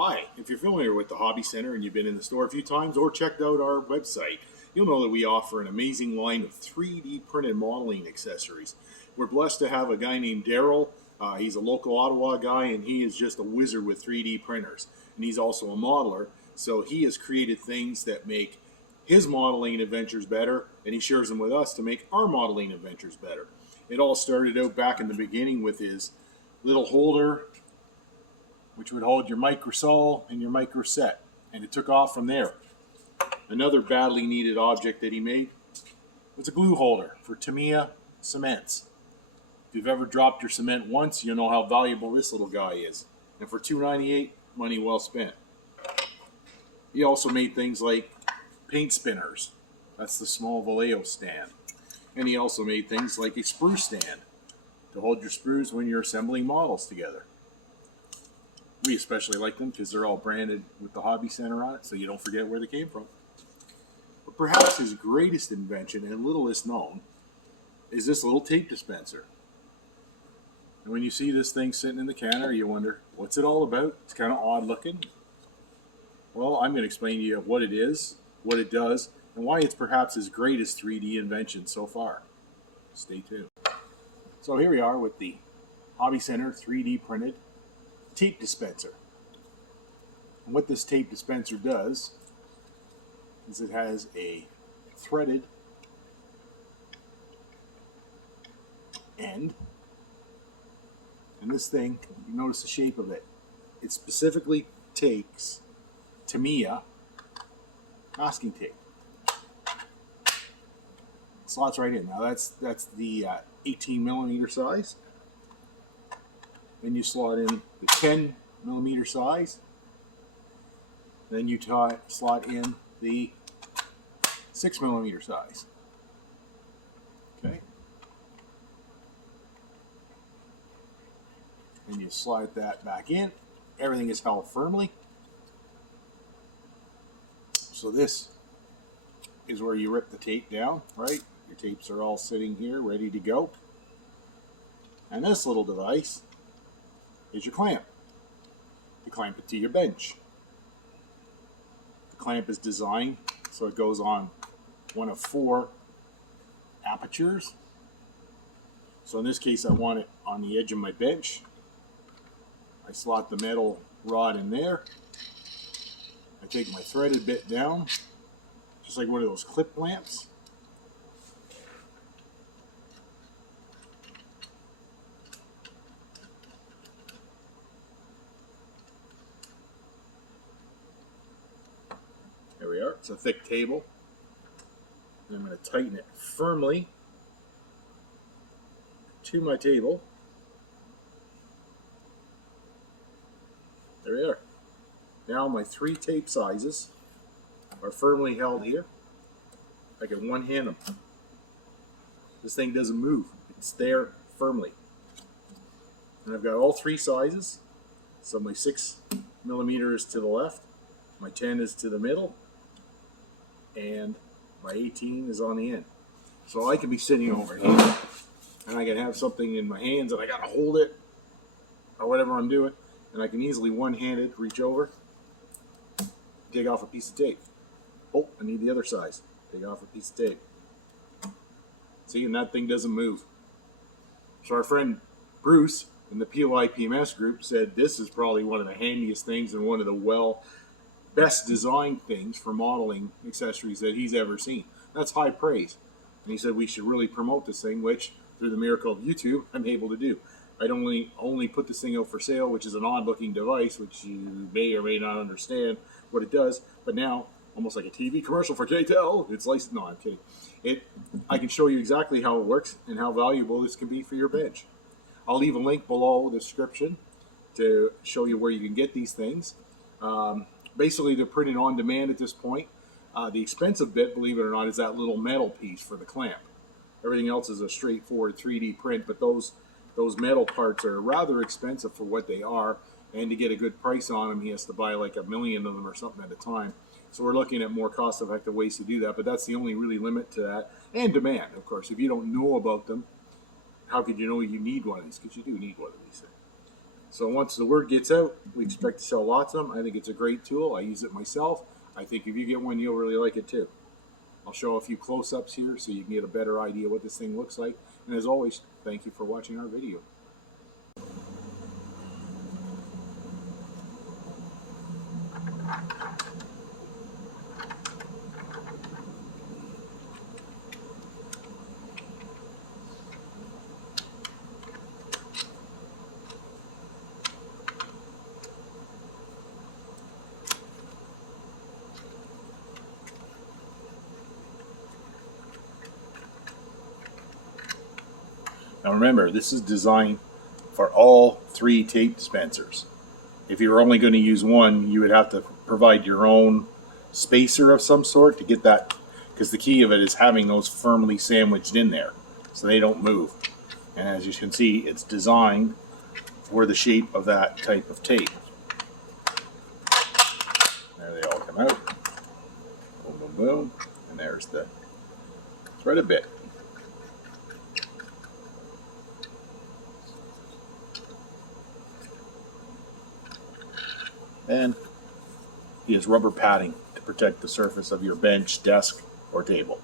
Hi, if you're familiar with the Hobby Center and you've been in the store a few times or checked out our website, you'll know that we offer an amazing line of 3D printed modeling accessories. We're blessed to have a guy named Daryl. He's a local Ottawa guy and he is just a wizard with 3D printers. And he's also a modeler, so he has created things that make his modeling adventures better, and he shares them with us to make our modeling adventures better. It all started out back in the beginning with his little holder, which would hold your microsol and your microset, and it took off from there. Another badly needed object that he made was a glue holder for Tamiya cements. If you've ever dropped your cement once, you'll know how valuable this little guy is. And for $2.98, money well spent. He also made things like paint spinners. That's the small Vallejo stand. And he also made things like a sprue stand to hold your sprues when you're assembling models together. We especially like them because they're all branded with the Hobby Center on it, so you don't forget where they came from. But perhaps his greatest invention, and littlest known, is this little tape dispenser. And when you see this thing sitting in the counter, you wonder, what's it all about? It's kind of odd looking. Well, I'm going to explain to you what it is, what it does, and why it's perhaps his greatest 3D invention so far. Stay tuned. So here we are with the Hobby Center 3D printed tape dispenser. And what this tape dispenser does is it has a threaded end, and this thing, you notice the shape of it. It specifically takes Tamiya masking tape. It slots right in. Now that's the 18 millimeter size. Then you slot in the 10 millimeter size. Then you slot in the 6 millimeter size. Okay. And you slide that back in. Everything is held firmly. So this is where you rip the tape down, right? Your tapes are all sitting here ready to go. And this little device is your clamp. You clamp it to your bench. The clamp is designed so it goes on one of 4 apertures. So in this case, I want it on the edge of my bench. I slot the metal rod in there. I take my threaded bit down, just like one of those clip lamps. There we are. It's a thick table. And I'm going to tighten it firmly to my table. There we are. Now my 3 tape sizes are firmly held here. I can one-hand them. This thing doesn't move. It's there firmly. And I've got all 3 sizes. So my 6 millimeter is to the left, my 10 is to the middle, and my 18 is on the end. So I can be sitting over here, and I can have something in my hands, and I got to hold it, or whatever I'm doing, and I can easily one-handed reach over, take off a piece of tape. Oh, I need the other size. Take off a piece of tape. See, and that thing doesn't move. So our friend Bruce in the POI-PMS group said this is probably one of the handiest things and one of the best designed things for modeling accessories that he's ever seen. That's high praise. And he said we should really promote this thing, which through the miracle of YouTube, I'm able to do. I'd only put this thing out for sale, which is an odd-looking device, which you may or may not understand what it does. But now, almost like a TV commercial for JTEL, it's licensed. No, I'm kidding. I can show you exactly how it works and how valuable this can be for your bench. I'll leave a link below the description to show you where you can get these things. Basically, they're printed on demand at this point. The expensive bit, believe it or not, is that little metal piece for the clamp. Everything else is a straightforward 3D print, but those metal parts are rather expensive for what they are, and to get a good price on them, he has to buy like 1 million of them or something at a time. So we're looking at more cost-effective ways to do that, but that's the only really limit to that. And demand, of course. If you don't know about them, how could you know you need one of these? Because you do need one of these things. So once the word gets out, we expect to sell lots of them. I think it's a great tool. I use it myself. I think if you get one, you'll really like it too. I'll show a few close-ups here so you can get a better idea what this thing looks like. And as always, thank you for watching our video. Now remember, this is designed for all 3 tape dispensers. If you were only going to use one, you would have to provide your own spacer of some sort to get that, because the key of it is having those firmly sandwiched in there so they don't move. And as you can see, it's designed for the shape of that type of tape. There they all come out. Boom, boom, boom. And there's the threaded bit. And he has rubber padding to protect the surface of your bench, desk, or table.